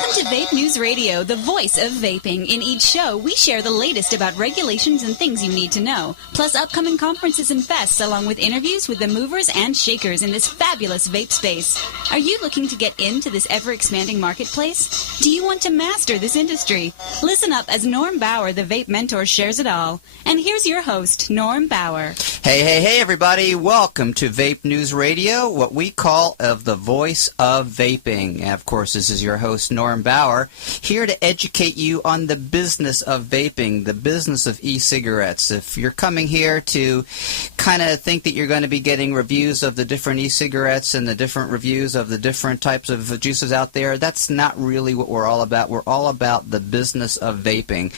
Welcome to Vape News Radio, the voice of vaping. In each show, we share the latest about regulations and things you need to know, plus upcoming conferences and fests, along with interviews with the movers and shakers in this fabulous vape space. Are you looking to get into this ever-expanding marketplace? Do you want to master this industry? Listen up as Norm Bauer, the Vape Mentor, shares it all. And here's your host, Norm Bauer. Hey, everybody. Welcome to Vape News Radio, what we call of the voice of vaping. And of course, this is your host, Norm Bauer, here to educate you on the business of vaping, the business of e-cigarettes. If you're coming here to kind of think that you're going to be getting reviews of the different e-cigarettes and the different reviews of the different types of juices out there, that's not really what we're all about. We're all about the business of vaping.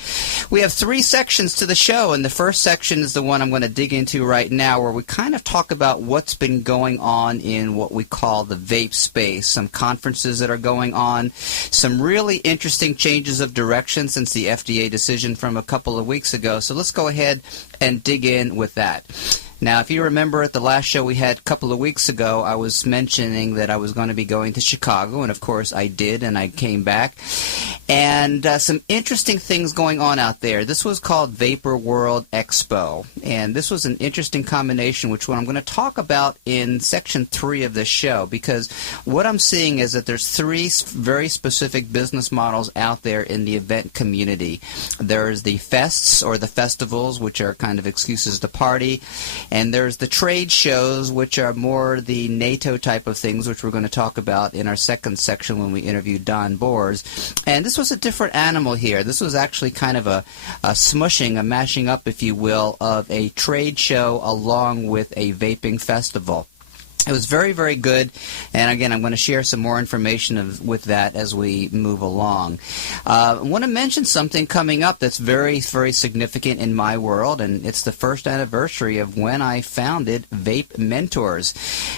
We have 3 sections to the show, and the first section is the one I'm going to dig into right now, where we kind of talk about what's been going on in what we call the vape space, some conferences that are going on, some really interesting changes of direction since the FDA decision from a couple of weeks ago. So let's go ahead and dig in with that. Now, if you remember at the last show we had a couple of weeks ago, I was mentioning that I was going to be going to Chicago, and of course I did, and I came back. And some interesting things going on out there. This was called Vapor World Expo, and this was an interesting combination, which one I'm going to talk about in Section 3 of this show, because what I'm seeing is that there's 3 very specific business models out there in the event community. There's the fests, or the festivals, which are kind of excuses to party. And there's the trade shows, which are more the NATO type of things, which we're going to talk about in our second section when we interview Don Boers. And this was a different animal here. This was actually kind of a smushing, a mashing up, if you will, of a trade show along with a vaping festival. It was very, very good, and again, I'm going to share some more information with that as we move along. I want to mention something coming up that's very, very significant in my world, and it's the first anniversary of when I founded VapeMentors,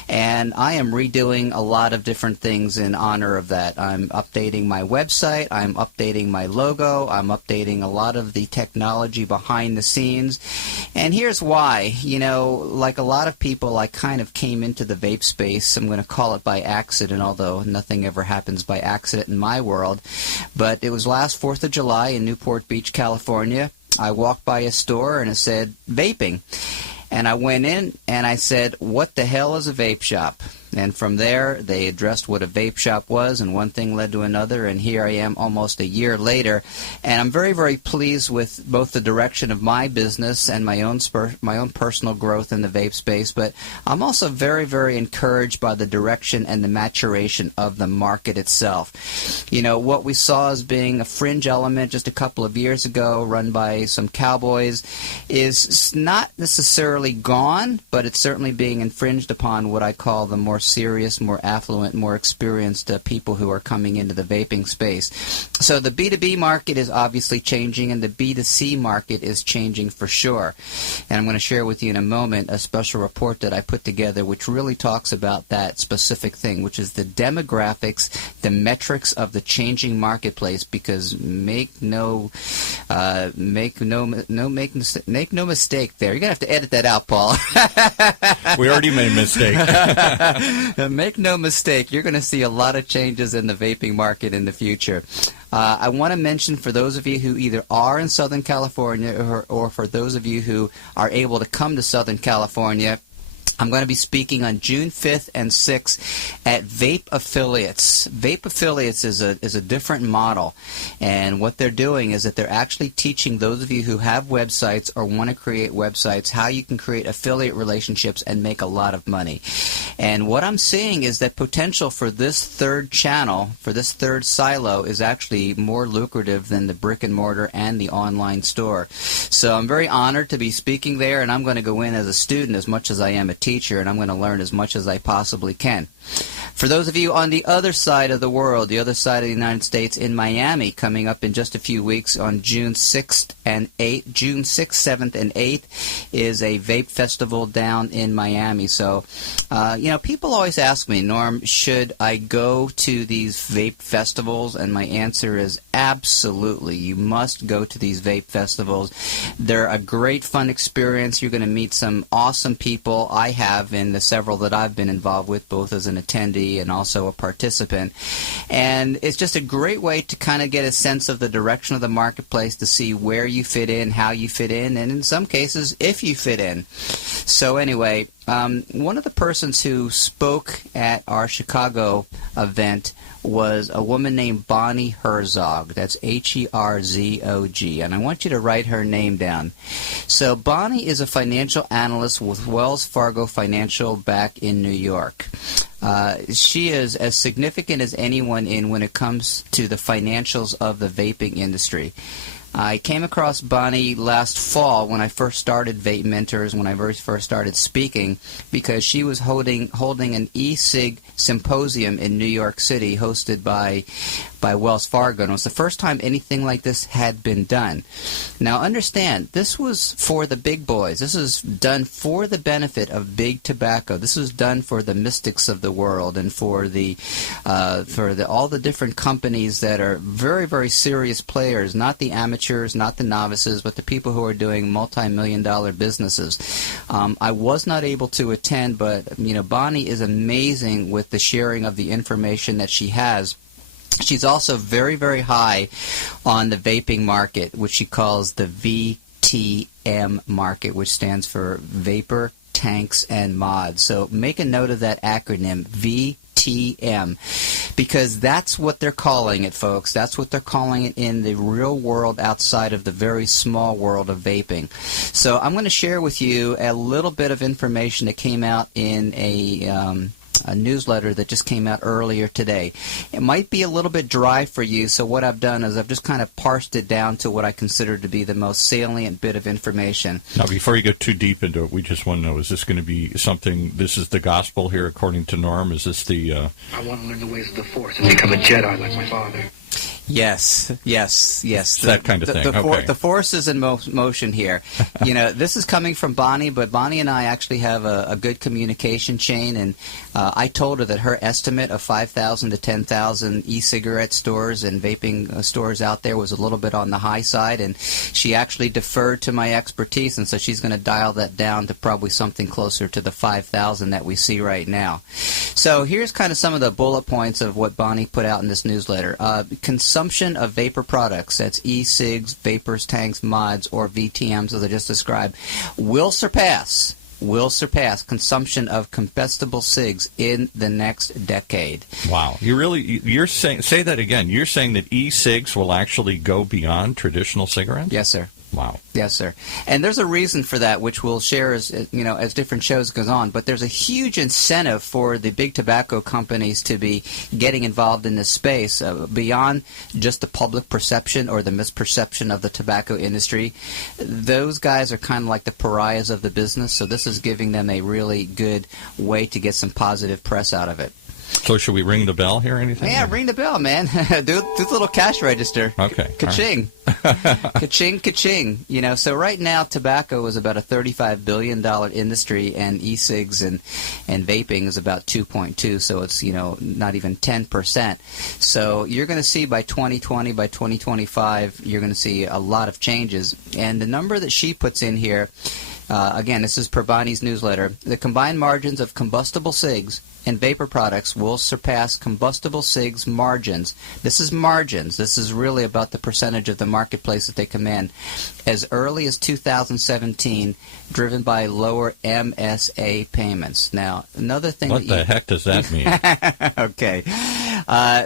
and I am redoing a lot of different things in honor of that. I'm updating my website, I'm updating my logo, I'm updating a lot of the technology behind the scenes, and here's why. You know, like a lot of people, I kind of came into the vape space. I'm going to call it by accident, although nothing ever happens by accident in my world. But it was last 4th of July in Newport Beach, California. I walked by a store and it said vaping. And I went in and I said, what the hell is a vape shop? And from there, they addressed what a vape shop was, and one thing led to another, and here I am almost a year later. And I'm very, very pleased with both the direction of my business and my own personal growth in the vape space, but I'm also very, very encouraged by the direction and the maturation of the market itself. You know, what we saw as being a fringe element just a couple of years ago, run by some cowboys, is not necessarily gone, but it's certainly being infringed upon what I call the more serious, more affluent, more experienced people who are coming into the vaping space. So the B2B market is obviously changing, and the B2C market is changing for sure. And I'm going to share with you in a moment a special report that I put together which really talks about that specific thing, which is the demographics, the metrics of the changing marketplace, because make no mistake there. You're going to have to edit that out, Paul. We already made a mistake. Make no mistake, you're going to see a lot of changes in the vaping market in the future. I want to mention, for those of you who either are in Southern California or for those of you who are able to come to Southern California, I'm going to be speaking on June 5th and 6th at Vape Affiliates. Vape Affiliates is a different model, and what they're doing is that they're actually teaching those of you who have websites or want to create websites how you can create affiliate relationships and make a lot of money. And what I'm seeing is that potential for this third channel, for this third silo, is actually more lucrative than the brick and mortar and the online store. So I'm very honored to be speaking there, and I'm going to go in as a student as much as I am a teacher, and I'm going to learn as much as I possibly can. For those of you on the other side of the world, the other side of the United States, in Miami, coming up in just a few weeks on June 6th and 8th, June 6th, 7th, and 8th is a Vape Festival down in Miami. So, you know, people always ask me, Norm, should I go to these vape festivals? And my answer is absolutely. You must go to these vape festivals. They're a great fun experience. You're going to meet some awesome people. I have in the several that I've been involved with, both as an attendee attendee and also a participant. And it's just a great way to kind of get a sense of the direction of the marketplace, to see where you fit in, how you fit in, and in some cases, if you fit in. So anyway, one of the persons who spoke at our Chicago event was a woman named Bonnie Herzog. That's Herzog. And I want you to write her name down. So Bonnie is a financial analyst with Wells Fargo Financial back in New York. She is as significant as anyone when it comes to the financials of the vaping industry. I came across Bonnie last fall when I first started VapeMentors, when I first started speaking, because she was holding an Ecig symposium in New York City hosted by Wells Fargo. And it was the first time anything like this had been done. Now understand, this was for the big boys. This is done for the benefit of big tobacco. This was done for the mystics of the world and for all the different companies that are very, very serious players, not the amateurs, not the novices, but the people who are doing multi-million-dollar businesses. I was not able to attend, but Bonnie is amazing with the sharing of the information that she has. She's also very, very high on the vaping market, which she calls the VTM market, which stands for Vapor, Tanks, and Mods. So make a note of that acronym, VTM, because that's what they're calling it, folks. That's what they're calling it in the real world outside of the very small world of vaping. So I'm going to share with you a little bit of information that came out in a newsletter that just came out earlier today. It might be a little bit dry for you, so what I've done is I've just kind of parsed it down to what I consider to be the most salient bit of information. Now, before you get too deep into it, we just want to know, is this going to be something, this is the gospel here according to Norm? Is this the... I want to learn the ways of the Force and become a Jedi like my father. Yes. That kind of thing. The force is in motion here. This is coming from Bonnie, but Bonnie and I actually have a good communication chain, and I told her that her estimate of 5,000 to 10,000 e-cigarette stores and vaping stores out there was a little bit on the high side, and she actually deferred to my expertise, and so she's going to dial that down to probably something closer to the 5,000 that we see right now. So here's kind of some of the bullet points of what Bonnie put out in this newsletter. Consumption of vapor products, that's e-cigs, vapors, tanks, mods, or VTMs as I just described, will surpass consumption of combustible cigs in the next decade. Wow. You're saying, say that again. You're saying that e-cigs will actually go beyond traditional cigarettes? Yes, sir. Wow. Yes, sir. And there's a reason for that, which we'll share as different shows goes on. But there's a huge incentive for the big tobacco companies to be getting involved in this space beyond just the public perception or the misperception of the tobacco industry. Those guys are kind of like the pariahs of the business, so this is giving them a really good way to get some positive press out of it. So should we ring the bell here or anything? Yeah, ring the bell, man. do the little cash register. Okay. Ka-ching. Ka-ching, ka-ching. So right now tobacco is about a $35 billion industry, and e-cigs and vaping is about 2.2, so it's, not even 10%. So you're going to see by 2020, by 2025, you're going to see a lot of changes. And the number that she puts in here, again, this is per Bonnie's newsletter, the combined margins of combustible cigs and vapor products will surpass combustible cigs margins. This is margins. This is really about the percentage of the marketplace that they command as early as 2017, driven by lower MSA payments. Now, another thing... What the heck does that mean? Okay.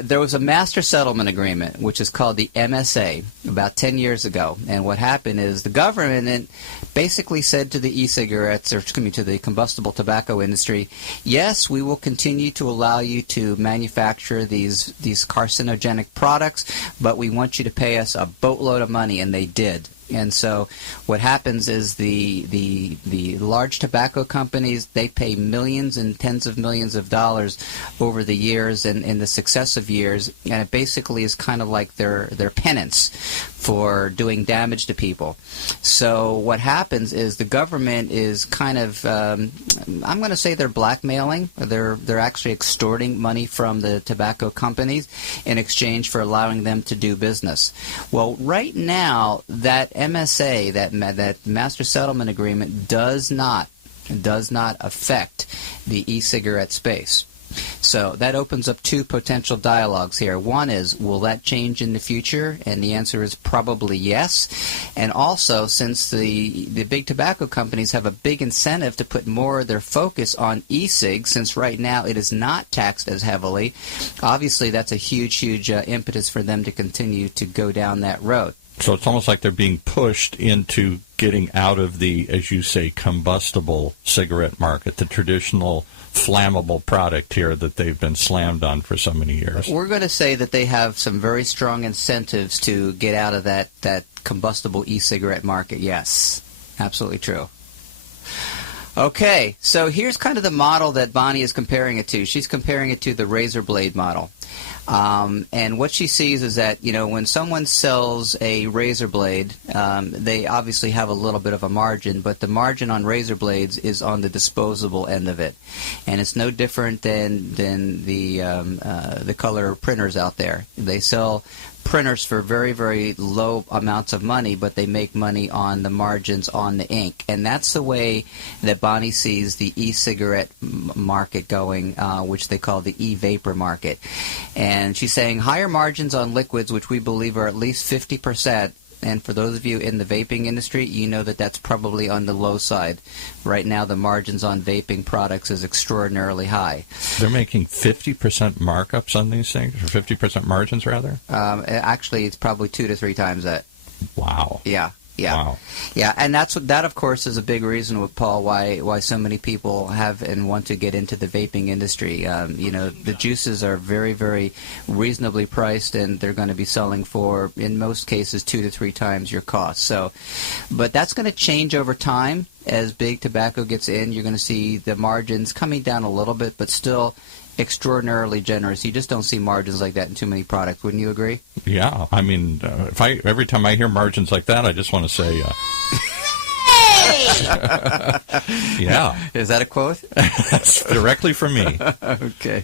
There was a master settlement agreement, which is called the MSA, about 10 years ago. And what happened is the government basically said to the e-cigarettes, or excuse me, to the combustible tobacco industry, yes, we will continue to allow you to manufacture these carcinogenic products, but we want you to pay us a boatload of money, and they did. And so what happens is the large tobacco companies, they pay millions and tens of millions of dollars over the years and in the successive years, and it basically is kind of like their penance for doing damage to people. So what happens is the government is kind of, I'm going to say they're blackmailing. They're actually extorting money from the tobacco companies in exchange for allowing them to do business. Well, right now, that MSA, that Master Settlement Agreement, does not affect the e-cigarette space. So that opens up two potential dialogues here. One is, will that change in the future? And the answer is probably yes. And also, since the big tobacco companies have a big incentive to put more of their focus on e-cigs, since right now it is not taxed as heavily, obviously that's a huge impetus for them to continue to go down that road. So it's almost like they're being pushed into getting out of the, as you say, combustible cigarette market, the traditional flammable product here that they've been slammed on for so many years. We're going to say that they have some very strong incentives to get out of that combustible e-cigarette market. Yes, absolutely true. Okay, so here's kind of the model that Bonnie is comparing it to. She's comparing it to the razor blade model. And what she sees is that, when someone sells a razor blade, they obviously have a little bit of a margin, but the margin on razor blades is on the disposable end of it. And it's no different than the color printers out there. They sell printers for very, very low amounts of money, but they make money on the margins on the ink. And that's the way that Bonnie sees the e-cigarette market going, which they call the e-vapor market. And she's saying higher margins on liquids, which we believe are at least 50%. And for those of you in the vaping industry, you know that that's probably on the low side. Right now, the margins on vaping products is extraordinarily high. They're making 50% markups on these things, or 50% margins, rather? Actually, it's probably 2 to 3 times that. Wow. Yeah. Wow. Yeah, and that of course is a big reason with Paul why so many people have and want to get into the vaping industry. The juices are very, very reasonably priced, and they're going to be selling for, in most cases, 2 to 3 times your cost. So, but that's going to change over time as big tobacco gets in. You're going to see the margins coming down a little bit, but still extraordinarily generous. You just don't see margins like that in too many products. Wouldn't you agree? Yeah. I mean, every time I hear margins like that, I just want to say, yeah. Is that a quote? That's directly from me. Okay.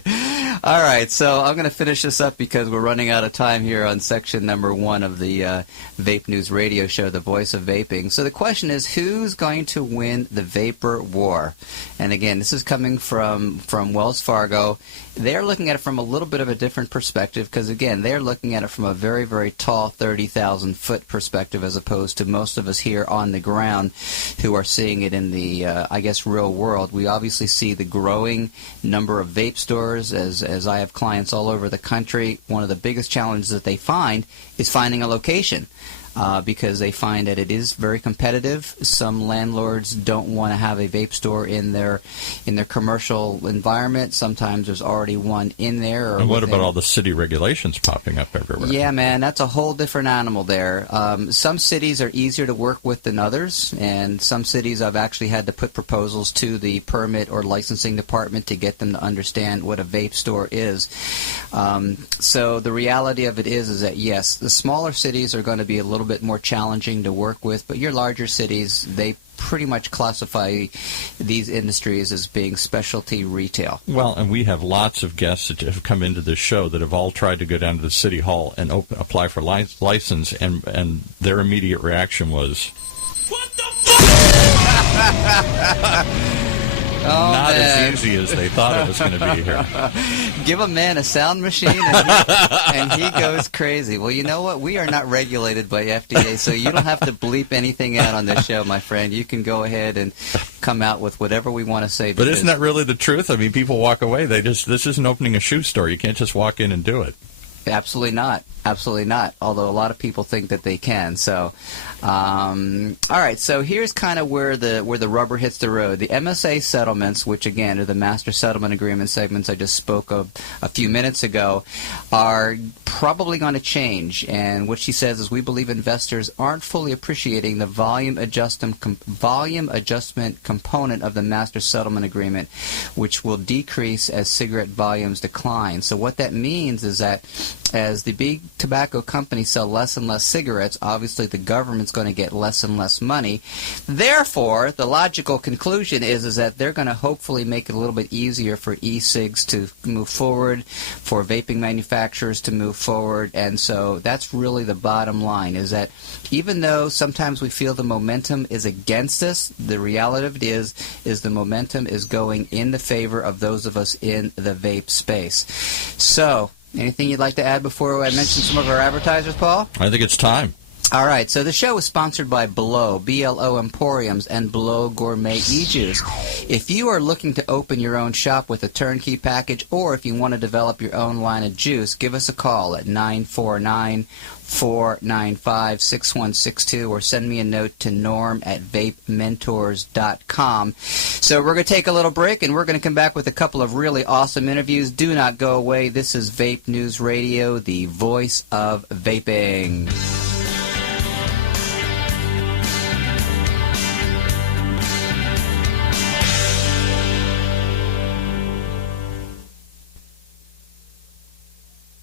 All right, so I'm going to finish this up because we're running out of time here on section number 1 of the Vape News Radio Show, The Voice of Vaping. So the question is, who's going to win the vapor war? And again, this is coming from Wells Fargo. They're looking at it from a little bit of a different perspective because, again, they're looking at it from a very, very tall 30,000-foot perspective as opposed to most of us here on the ground who are seeing it in the, real world. We obviously see the growing number of vape stores. As I have clients all over the country, one of the biggest challenges that they find is finding a location. Because they find that it is very competitive. Some landlords don't want to have a vape store in their commercial environment. Sometimes there's already one in there. And what about all the city regulations popping up everywhere? Yeah, man, that's a whole different animal there. Some cities are easier to work with than others, and some cities I've actually had to put proposals to the permit or licensing department to get them to understand what a vape store is. So the reality of it is that, yes, the smaller cities are going to be a little bit more challenging to work with, but your larger cities, they pretty much classify these industries as being specialty retail. Well, and we have lots of guests that have come into this show that have all tried to go down to the city hall and apply for license, and their immediate reaction was, "What the fuck?" Not as easy as they thought it was going to be here. Give a man a sound machine and he goes crazy. Well, you know what? We are not regulated by FDA, so you don't have to bleep anything out on this show, my friend. You can go ahead and come out with whatever we want to say. But isn't that really the truth? I mean, people walk away. This isn't opening a shoe store. You can't just walk in and do it. Absolutely not. Absolutely not. Although a lot of people think that they can. So, all right. So here's kind of where the rubber hits the road. The MSA settlements, which again are the Master Settlement Agreement segments I just spoke of a few minutes ago, are probably going to change. And what she says is, we believe investors aren't fully appreciating the volume adjustment component of the Master Settlement Agreement, which will decrease as cigarette volumes decline. So what that means is that as the big tobacco companies sell less and less cigarettes, obviously the government's going to get less and less money. Therefore, the logical conclusion is that they're going to hopefully make it a little bit easier for e-cigs to move forward, for vaping manufacturers to move forward, and so that's really the bottom line, is that even though sometimes we feel the momentum is against us, the reality of it is the momentum is going in the favor of those of us in the vape space. So, anything you'd like to add before I mention some of our advertisers, Paul? I think it's time. All right, so the show is sponsored by Blow, BLO Emporiums, and Blow Gourmet E-Juice. If you are looking to open your own shop with a turnkey package, or if you want to develop your own line of juice, give us a call at 949-495-6162, or send me a note to norm@VapeMentors.com. So we're going to take a little break, and we're going to come back with a couple of really awesome interviews. Do not go away. This is Vape News Radio, the voice of vaping.